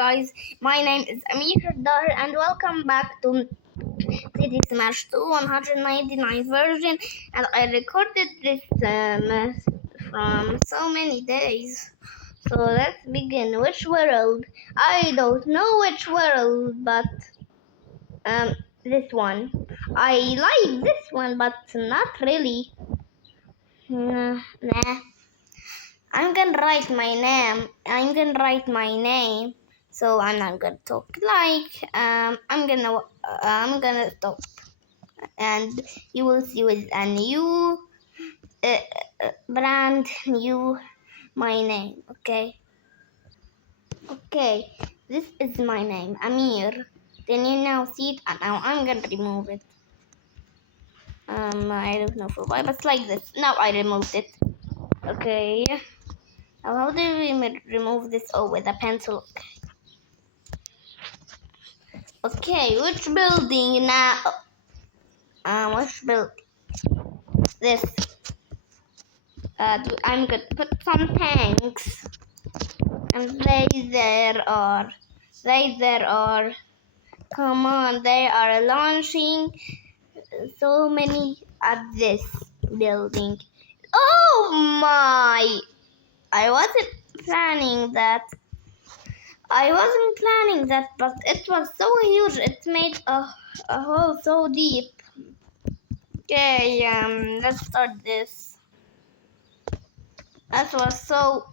guys, my name is Amir Dar and welcome back to City Smash 2 199 version, and I recorded this from so many days. So let's begin. Which world? I don't know which world, but this one. I like this one, but not really. Nah. I'm gonna write my name. So I'm not gonna talk like I'm gonna stop, and you will see with a new brand new my name. Okay. This is my name, Amir. Then you now see it, and now I'm gonna remove it. I don't know for why, but it's like this. Now I removed it. Okay. Now how do we remove this? Oh, with a pencil. Okay, which building now? Which building? This. I'm gonna put some tanks, and there are. Come on, they are launching so many at this building. Oh my! I wasn't planning that. But it was so huge. It made a hole so deep. Okay, let's start this. That was so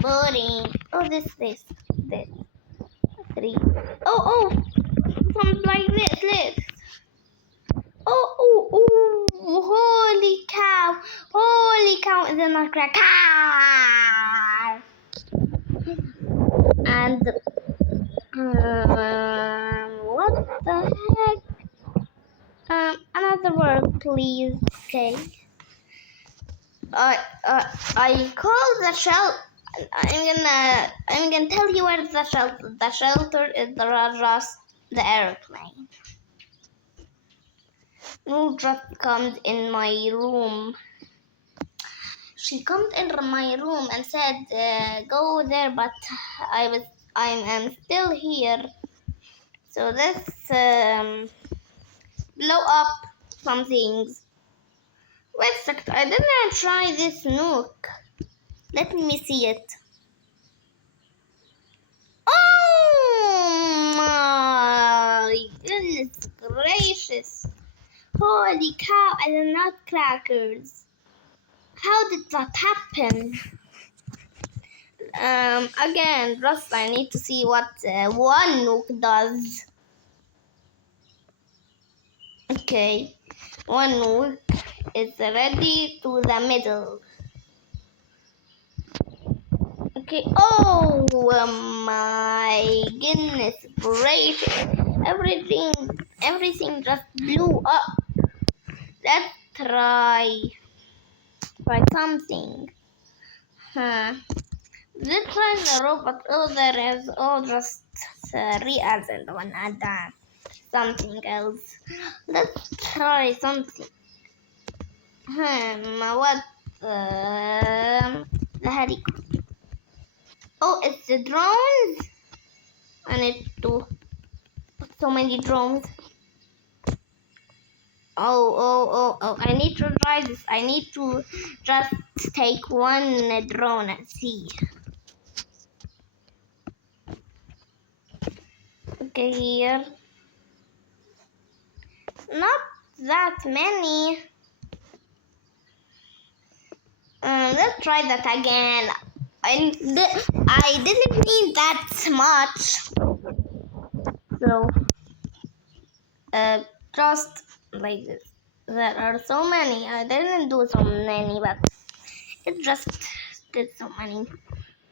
boring. Oh, this. 3. Oh, something like this. Oh, holy cow. Holy cow is a nutcracker. And, what the heck? Another word, please. Okay. I call the shelter. I'm gonna tell you where the shelter. The shelter is just the airplane. Noor just comes in my room. She comes in my room and said, "Go there," but I am still here. So let's blow up some things. Wait a second, I didn't try this nuke. Let me see it. Oh my goodness gracious. Holy cow, I did not crackers. How did that happen? Again, just I need to see what one nuke does. Okay, one nuke is ready to the middle. Okay, oh my goodness gracious. Everything just blew up. Let's try something. Let's try the robot. Oh, there is just reals and one and something else. Let's try something. What? The helicopter. Oh, it's the drones. I need to put so many drones. Oh, I need to try this. I need to just take one drone and see. Okay, here. Not that many. Let's try that again. I didn't need that much. So, just like this. There are so many. I didn't do so many, but it just did so many.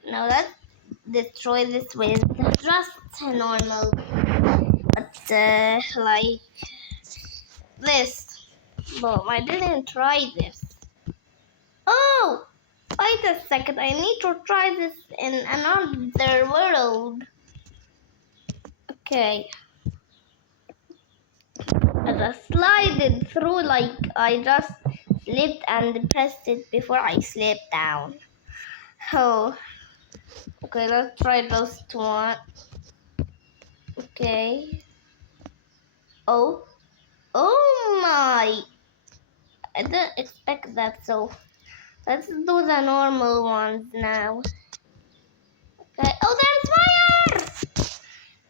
Now let's destroy this with just normal, but like this. But I didn't try this. Oh, wait a second. I need to try this in another world. Okay. I just slided through like I just slipped and pressed it before I slipped down. Oh. Okay, let's try those two. Okay. Oh my! I didn't expect that. So let's do the normal ones now. Okay. Oh, there's fire!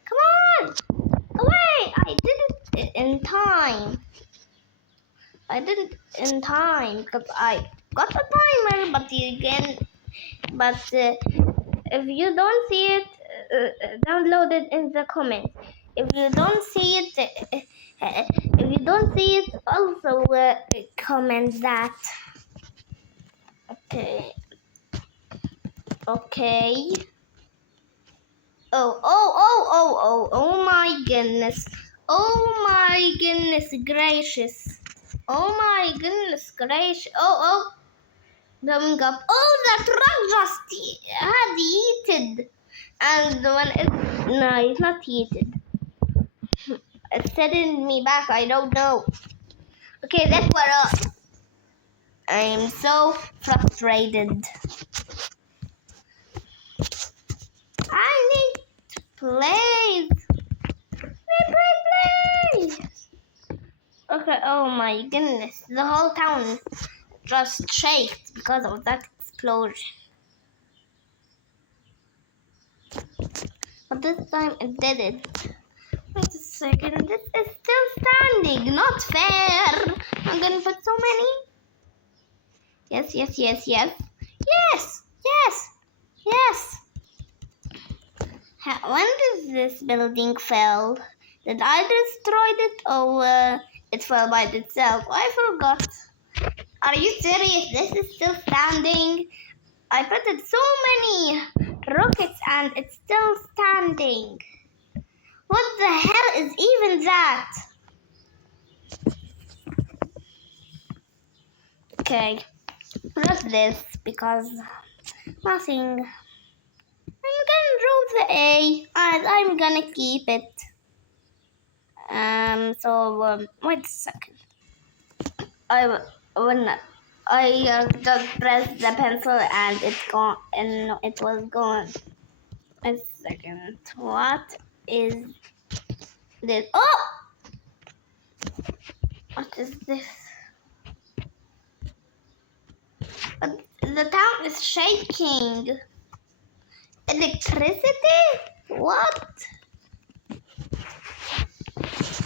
Come on! Away! I did it in time. I did it in time because I got the timer, but if you don't see it, download it in the comments. If you don't see it, also comment that. Okay. Okay. Oh my goodness. Oh my goodness gracious. Oh my goodness gracious. Oh. Coming up. Oh, the truck just had heated. And when no, it's not heated. It's setting me back. I don't know. Okay, that's what I'm so frustrated. I need to play. Play. Okay, oh my goodness. The whole town just shaked because of that explosion. But this time it didn't. Wait a second, this is still standing. Not fair. I'm gonna put so many. Yes. When did this building fell? Did I destroy it or it fell by itself? I forgot. Are you serious? This is still standing. I put it so many rockets and it's still standing. What the hell is even that? Okay, press this because nothing. I'm gonna draw the A and I'm gonna keep it. Wait a second. I just pressed the pencil and it's gone, and it was gone. A second. What is this? Oh! What is this? The town is shaking. Electricity? What?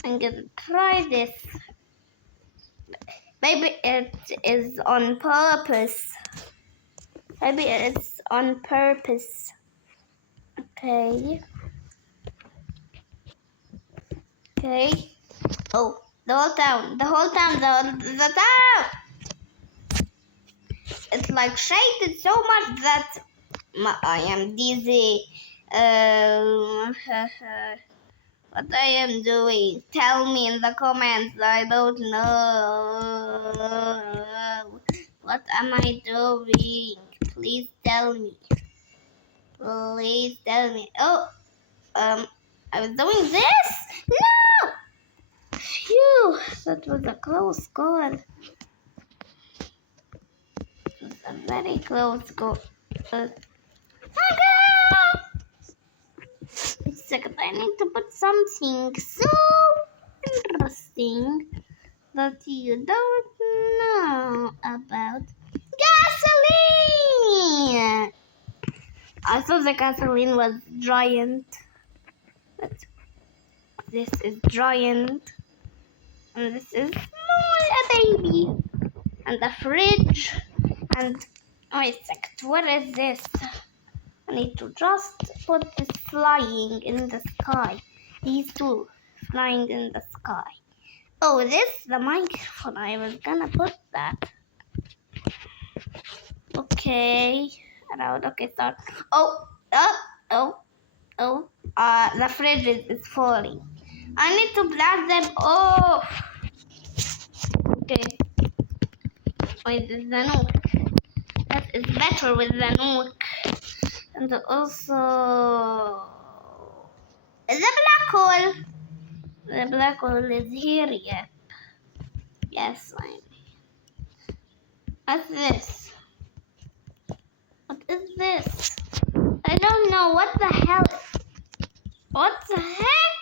I'm gonna try this. Maybe it is on purpose. Maybe it's on purpose. Okay. Oh, the whole town. The town. It's like shaking so much that I am dizzy. What I am doing? Tell me in the comments. I don't know. What am I doing? Please tell me. Oh, I was doing this? No! Phew, that was a close call. It was a very close call. Second, I need to put something so interesting that you don't know about. Gasoline! I thought the gasoline was giant. But this is giant. And this is small, a baby. And the fridge. And wait a second, what is this? I need to just put this flying in the sky. These two flying in the sky. Oh, this the microphone. I was gonna put that. Okay. Around. Okay, start. The fridge is falling. I need to blast them off. Okay. Wait, this is the nuke. That is better with the nuke. And also the black hole. The black hole is here yet. Yes, what's this? What is this? I don't know. What the hell? What the heck?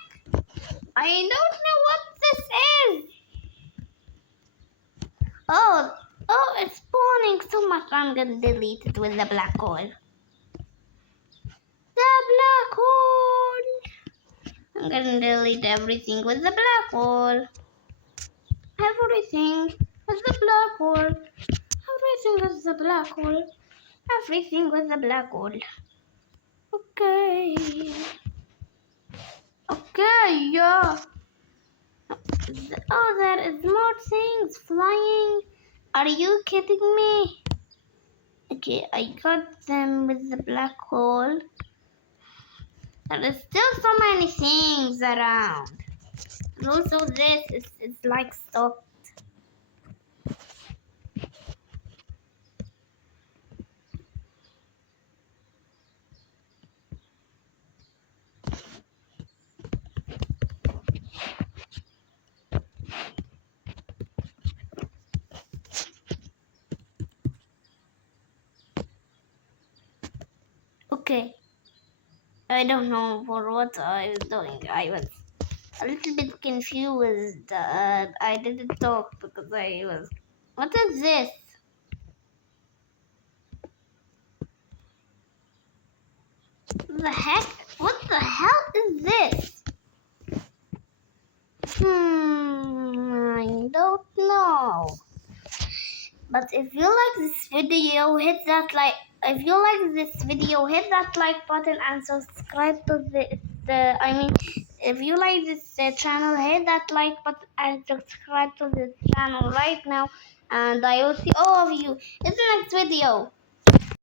I'm gonna delete it with the black hole. The black hole! I'm gonna delete everything with the black hole. Everything with the black hole. Everything with the black hole. Everything with the black hole. Okay. Okay, yeah. Oh, there is more things flying. Are you kidding me? Okay, I got them with the black hole. There is still so many things around. And also this is like stopped. Okay. I don't know for what I was doing. I was a little bit confused. I didn't talk because I was. What is this? The heck? What the hell is this? I don't know. But if you like this video, hit that like. If you like this video, hit that like button and subscribe to this. If you like this channel, hit that like button and subscribe to this channel right now. And I will see all of you in the next video.